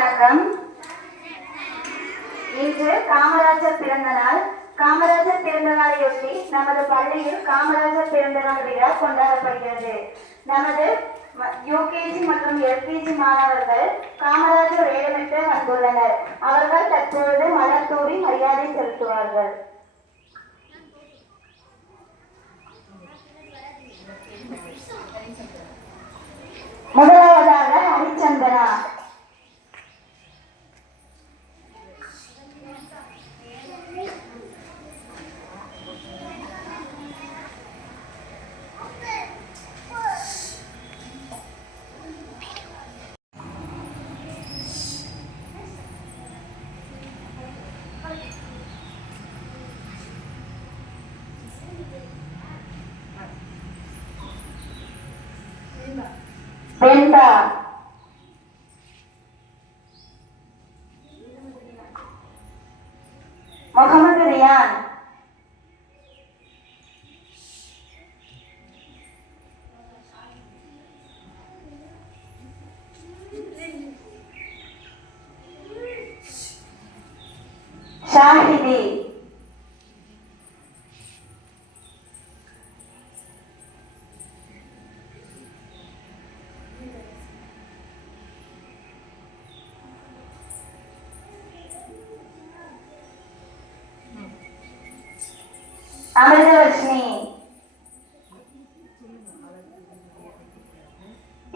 வணக்கம். இன்று காமராஜர் பிறந்த நாள். காமராஜர் பிறந்த நாளையொட்டி நமது பள்ளியில் காமராஜர் பிறந்த நாள் விழா கொண்டாடப்படுகிறது. நமது யூகேஜி மற்றும் எல்கேஜி மாணவர்கள் காமராஜர் வேடமிட்டு வந்துள்ளனர். அவர்கள் தற்பொழுது மலர் தூவி மரியாதை செலுத்துவார்கள். முதலாவதாக ஹரிச்சந்திரா. வெண்பா. முகமது ரியான். ஷாஹிதி. அமிர்தவர்ஷினி.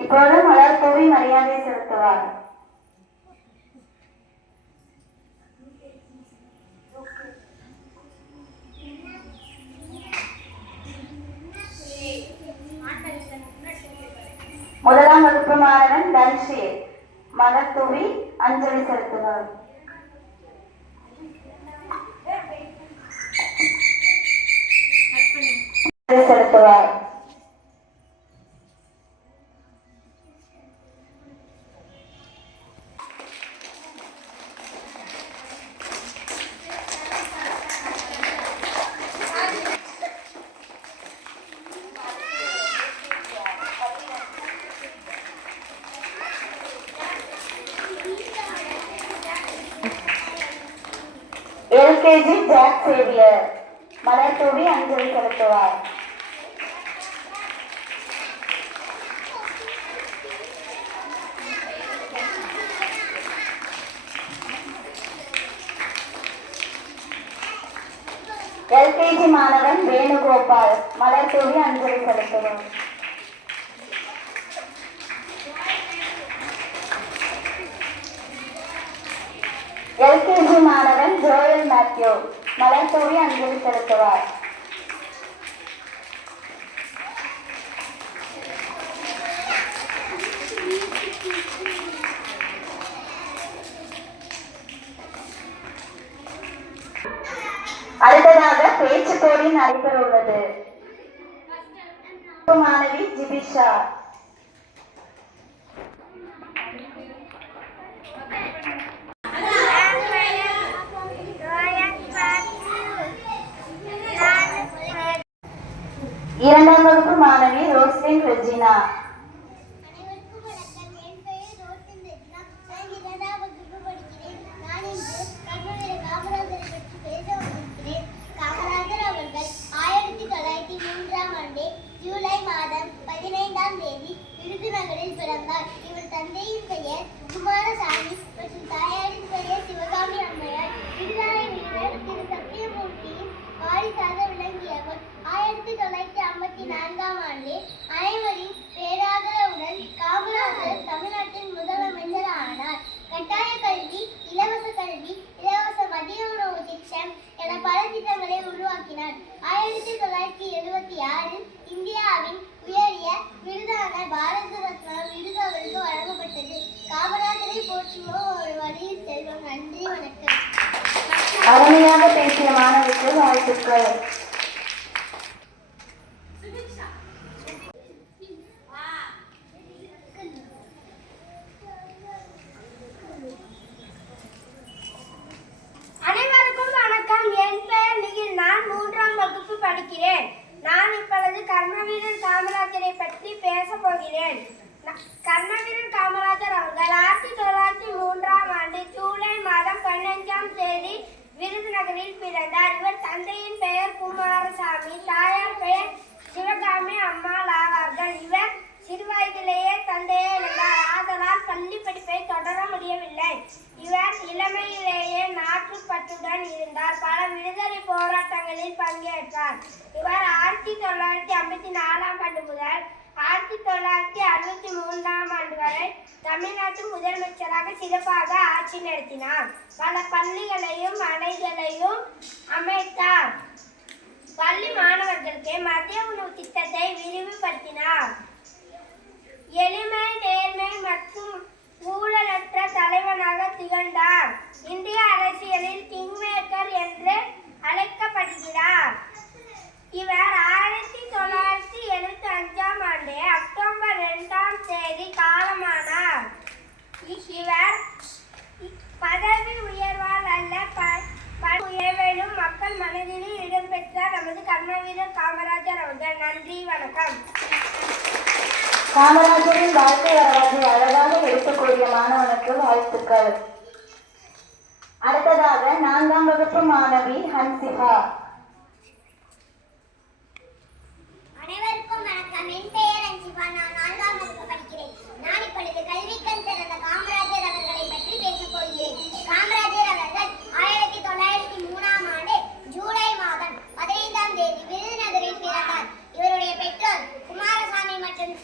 இப்போது மலர் தூவி மரியாதை செலுத்துவார். முதலாம் வகுப்பு மாணவன் தன்ஷி மலர் தூவி அஞ்சலி செலுத்துவார். செலுத்துவார். எல்கேஜி ஜாக் சேவியர் மலர் தூவி அஞ்சலி செலுத்துவார். எல்கேஜி மாணவன் வேணுகோபால் மலர் தூவி அஞ்சலி செலுத்துவார். எல்கேஜி மாணவன் ஜோயல் மேத்யூ மலர் தூவி அஞ்சலி செலுத்துவார். அடுத்ததாக பேச்சு போட்டி நடைபெற உள்ளது. மாணவி ஜிபிஷா. இரண்டாம் வகுப்பு மாணவி ரோஸ்லின் ரெஜினா. ஜூலை மாதம் 15ஆம் தேதி விருதுநகரில் பிறந்தார். இவர் தந்தையின் பெயர் குமாரசாமி மற்றும் தாயாரின் பெயர் சிவகாமி அம்மையார். விடுதலை வீரர் திரு சத்தியமூர்த்தியின் வாரிசாக விளங்கியவர். 1954ஆம் ஆண்டு அனைவரின் பேராதரவுடன் காமராஜர் தமிழ்நாட்டின் முதலமைச்சர் ஆனார். கட்டாய கல்வி, இலவச கல்வி, இலவச மதிய உணவு திட்டம் என பல திட்டங்களை உருவாக்கினார். 1976 இந்தியாவின் உயரிய விருதான பாரத ரத்னா விருது அவருக்கு வழங்கப்பட்டது. காமராஜரை போற்றுவோம், ஒரு வழியில் செல்வோம். நன்றி, வணக்கம். அருமையாக பேசிய மாணவிக்கு வாழ்த்துக்கள். அனைவருக்கும் வணக்கம். என் பெயர் நிகில். நான் 3ஆம் வகுப்பு படிக்கிறேன். நான் இப்பொழுது கர்மவீரர் காமராஜரை பற்றி பேச போகிறேன். கர்மவீரர் காமராஜர் அவர்கள் 1903ஆம் நகரில் பிறந்தார். இவர் தந்தையின் பெயர் குமாரசாமி, தாயார் பெயர் சிவகாமி அம்மாள் ஆவார்கள். இவர் சிறுவயதிலேயே தந்தையை இழந்தார். ஆதலால் பள்ளி படிப்பை தொடர முடியவில்லை. இவர் இளமையிலேயே நாட்டுப்பற்றுடன் இருந்தார். பல விடுதலை போராட்டங்களில் பங்கேற்றார். இவர் 1954ஆம் ஆண்டு முதல் 1963ஆம் ஆண்டு வரை தமிழ்நாட்டு முதலமைச்சராக சிறப்பாக ஆட்சி நடத்தினார். பல பள்ளிகளையும் அணைகளையும் அமைத்தார். பள்ளி மாணவர்களுக்கு மதிய உணவு திட்டத்தை விரிவுபடுத்தினார். எளிமை, நேர்மை மற்றும் ஊழலற்ற தலைவனாக திகழ்ந்தார். இந்திய அரசியலில் கிங்மேக்கர் என்று அழைக்கப்படுகிறார். இவர் 1975ஆம் ஆண்டு அக்டோபர் 2ஆம் தேதி காலமானார். இவர் பதவி உயர்வால் அல்ல, உயர்விலும் மக்கள் மனதிலும் இடம்பெற்ற நமது கர்மவீரர் காமராஜர் அவர்கள். நன்றி, வணக்கம். காமராஜரின் வாழ்க்கை வரலாற்றை அழகாக எடுத்துக்கூடிய மாணவனுக்கு வாழ்த்துக்கள். அடுத்ததாக 4ஆம் வகுப்பு மாணவி ஹன்சிகா. அனைவருக்கும் வணக்கம். என் பெயர் ஹன்சிகா. நான் 4ஆம் வகுப்பு படிக்கிறேன். நான் இப்பொழுது கல்விக்கண் திறந்த காமராஜர் அவர்களை பற்றி பேசப் போகிறேன். காமராஜர் அவர்கள் 1903ஆம் ஆண்டு ஜூலை மாதம் 15ஆம் தேதி விருதுநகரில் பிறந்தார். இவருடைய பெற்றோர் குமாரசாமி மற்றும்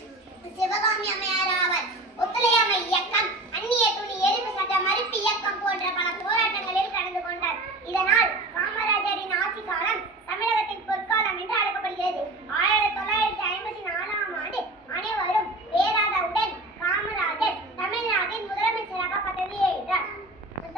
சிவகாமி அம்மையார் ஆவர். ஒத்துழையாமை இயக்கம், அந்நிய துணி எரிப்பு சட்ட மறுப்பு இயக்கம் போன்ற பல போராட்டங்களில் கலந்து கொண்டார். இதனால் காமராஜரின் ஆட்சி காலம் தமிழகத்தின் பொற்காலம் என்று அழைக்கப்படுகிறது. 1954ஆம் ஆண்டு அனைவரும் வேறாதவுடன் காமராஜர் தமிழ்நாட்டின் முதலமைச்சராக பதவியேற்றார்.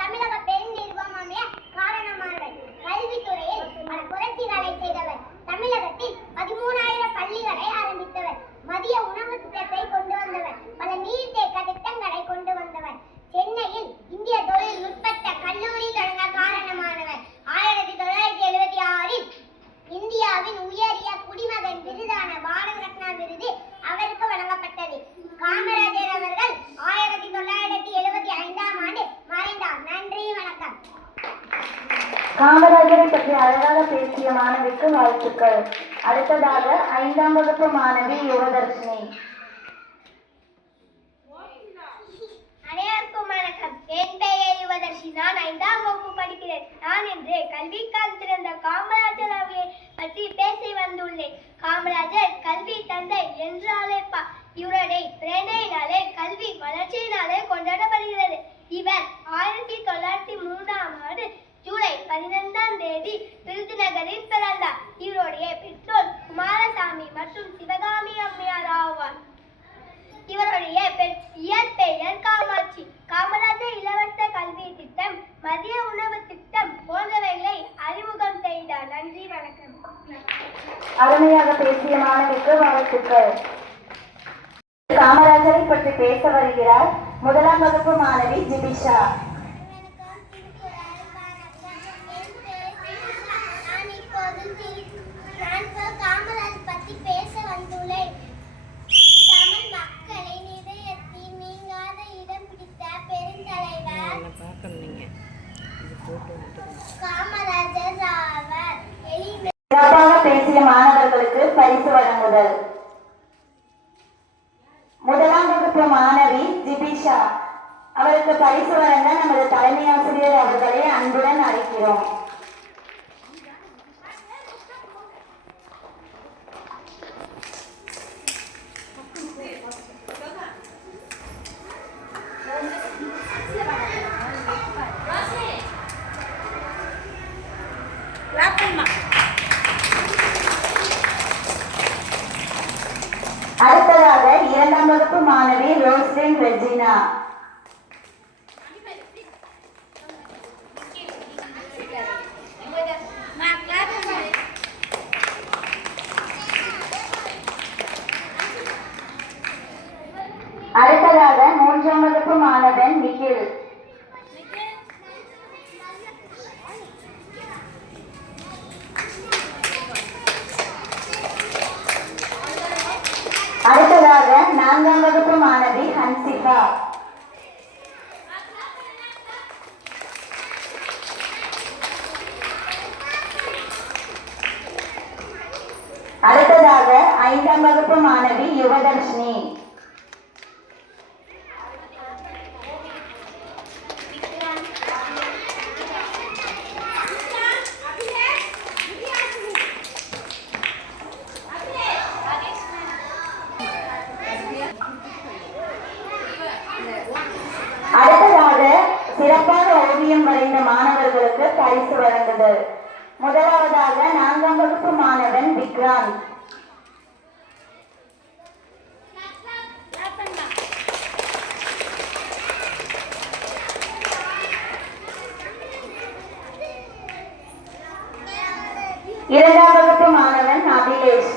தமிழக பெருநிறுவனம் அமைய காரணமானவர். கல்வித்துறையில் பல புரட்சிகளை செய்தவர். தமிழகத்தில் 13,000 பள்ளிகளை ஆரம்பித்தவர். மதிய உணவு திட்டத்தை கொண்டு வந்தவர். பல நீர்த்தேக்க திட்டங்களை கொண்டு வந்தவர். சென்னையில் இந்திய தொழில்நுட்ப கல்லூரி தொடங்க காரணமானவர். 1976இல் இந்தியாவின் உயரிய குடிமகன் விருதான பாரத ரத்னா விருது அவருக்கு வழங்கப்பட்டது. காமராஜர் அவர்கள் 1975ஆம் ஆண்டு மறைந்தார். நன்றி, வணக்கம். காமராஜரை பற்றி அழகாக பேசிய மாணவிக்கு வாழ்த்துக்கள். அடுத்ததாக 5ஆம் வகுப்பு மாணவி யுவதர்ஷினி. அனைவருக்கும் வணக்கம். என் பெயர் யுவதர்ஷினி. நான் 5ஆம் வகுப்பு படிக்கிறேன். நான் இன்று கல்விக்கால் திறந்த காமராஜர் அவர்களை பற்றி பேசி வந்துள்ளேன். காமராஜர் கல்வி தந்தை என்று அழைப்பார். இவருடைய பிரேரணையினாலே கல்வி வளர்ச்சியினாலே கொண்டாடப்படுகிறது. இவர் 1903ஆம் ஆண்டு ஜூலை 15ஆம் தேதி விருதுநகரில் பிறந்தார். இவருடைய பெற்றோர் குமாரசாமி மற்றும் சிவகாமி அம்மையார் ஆவார். இவருடைய இயற்பெயர் காமாட்சி. காமராஜர் இலவச கல்வி திட்டம், மதிய உணவு திட்டம் போன்றவைகளை அறிமுகம் செய்தார். நன்றி, வணக்கம். அருமையாக பேசிய மாணவிக்கு வாழ்த்துக்கள். காமராஜரை பற்றி பேச வருகிறார் 1ஆம் வகுப்பு மாணவி ஜிபிஷா. காமராஜர் பற்றி பேச வந்துள்ளேன். தமிழ் மக்களின் இதயத்தில் நீங்காத இடம் பிடித்த பெருந்தலைவர் காமராஜர் ஆவர். சிறப்பாக பேசிய மாணவர்களுக்கு பரிசு வழங்குதல். 1ஆம் வகுப்பு மாணவி ஜிபிஷா அவருக்கு பரிசு வழங்க நமது தலைமை ஆசிரியர் அவர்களை அன்புடன் அழைக்கிறோம். அடுத்ததாக 2ஆம் வகுப்பு மாணவி ரோஸ்லின் ரெஜினா. அடுத்ததாக 3ஆம் வகுப்பு மாணவன் நிகில். அடுத்ததாக 4ஆம் வகுப்பு மாணவி ஹன்சிகா. 5ஆம் வகுப்பு மாணவி யுவதர்ஷினி. அடுத்ததாக சிறப்பாக ஓவியம் வரைந்த மாணவர்களுக்கு பரிசு வழங்குதல். முதலாவதாக 4ஆம் வகுப்பு மாணவன் விக்ராந்த். இரண்டாம் வகுப்பு மாணவன் அபிலேஷ்.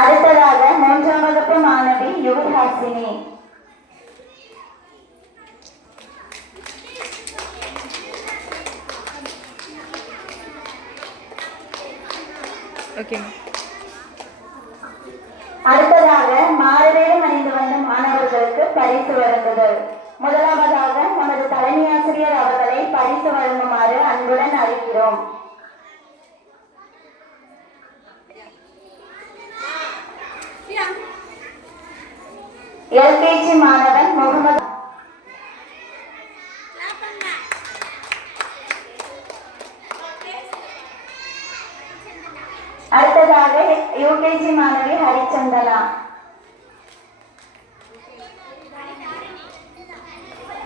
அடுத்ததாக 3ஆம் வகுப்பு மாணவி யுவஹாசினி. அடுத்ததாக மாறுவேடம் அணிந்து வந்த மாணவர்களுக்கு பரிசு வழங்குதல். முதலாவதாக நமது தலைமை ஆசிரியர் அவர்களை பரிசு வழங்குமாறு அன்புடன் அழைக்கிறோம். எல்கேஜி மாணவன் முகமது. அடுத்ததாக யூகேஜி மாணவி ஹரிச்சந்தனா.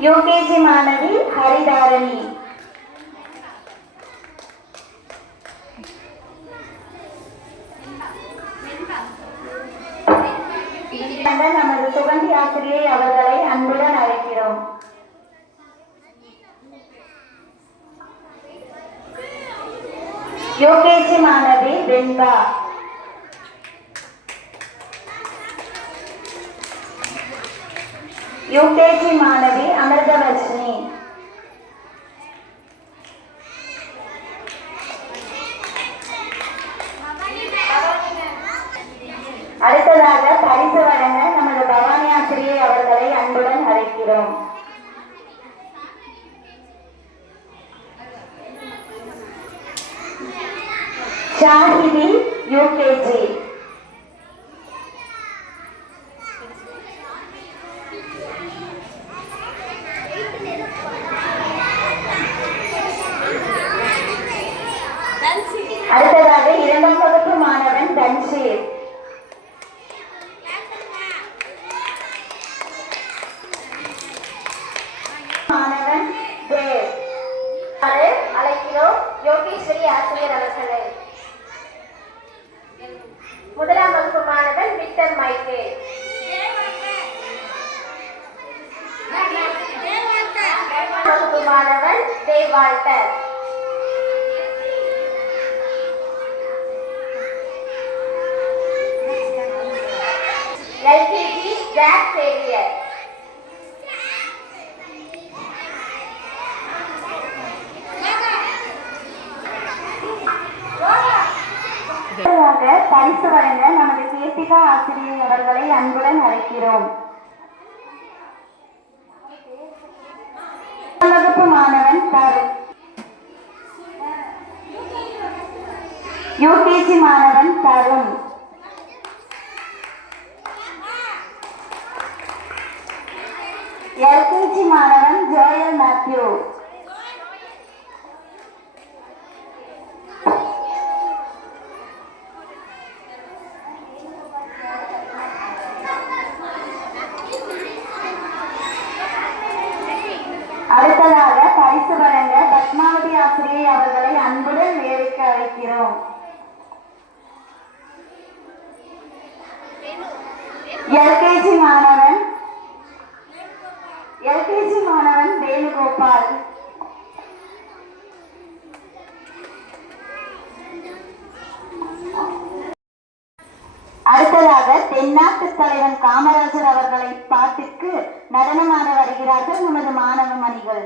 யூகேஜி மாணவி ஹரிதாரணி. நமது சுகந்தி ஆசிரியை அவர்களை அன்புடன் அழைக்கிறோம். யூகேஜி மாணவி வெண்பா. யூகேஜி மாணவி அமிர்தவர்ஷினி. அடுத்ததாக பரிசு வழங்க நமது பவானி ஆசிரியை அவர்களை அன்புடன் அழைக்கிறோம். ஷாஹிதி யூகேஜி. அடுத்ததாக 2ஆம் வகுப்பு மாணவன் தன்ஷீர். மாணவன் தேவ். அழைக்கிறோம் யோகேஸ்வரி ஆசிரியர் அவர்களை. முதலாம் வகுப்பு மாணவன் விக்டர் மைக்கேல். வகுப்பு மாணவன் Dev Walter. LKG Jack Xavier. பரிசு வழங்க நமது கீர்த்திகா ஆசிரியை அவர்களை அன்புடன் அழைக்கிறோம். வகுப்பு மாணவன் தருண். யூகேஜி மாணவன் தருண். எல்கேஜி மாணவன் ஜோயல் மேத்யூ. அடுத்ததாக பரிசு வழங்க பத்மாவதி ஆசிரியை அவர்களை அன்புடன் வேலைக்கு அழைக்கிறோம். எல்கேஜி மாணவன் வேணுகோபால். அடுத்ததாக தென்னாட்டு தலைவன் காமராஜர் அவர்களை பாட்டுக்கு நடனமாட வருகிறார்கள் நமது மாணவ மணிகள்.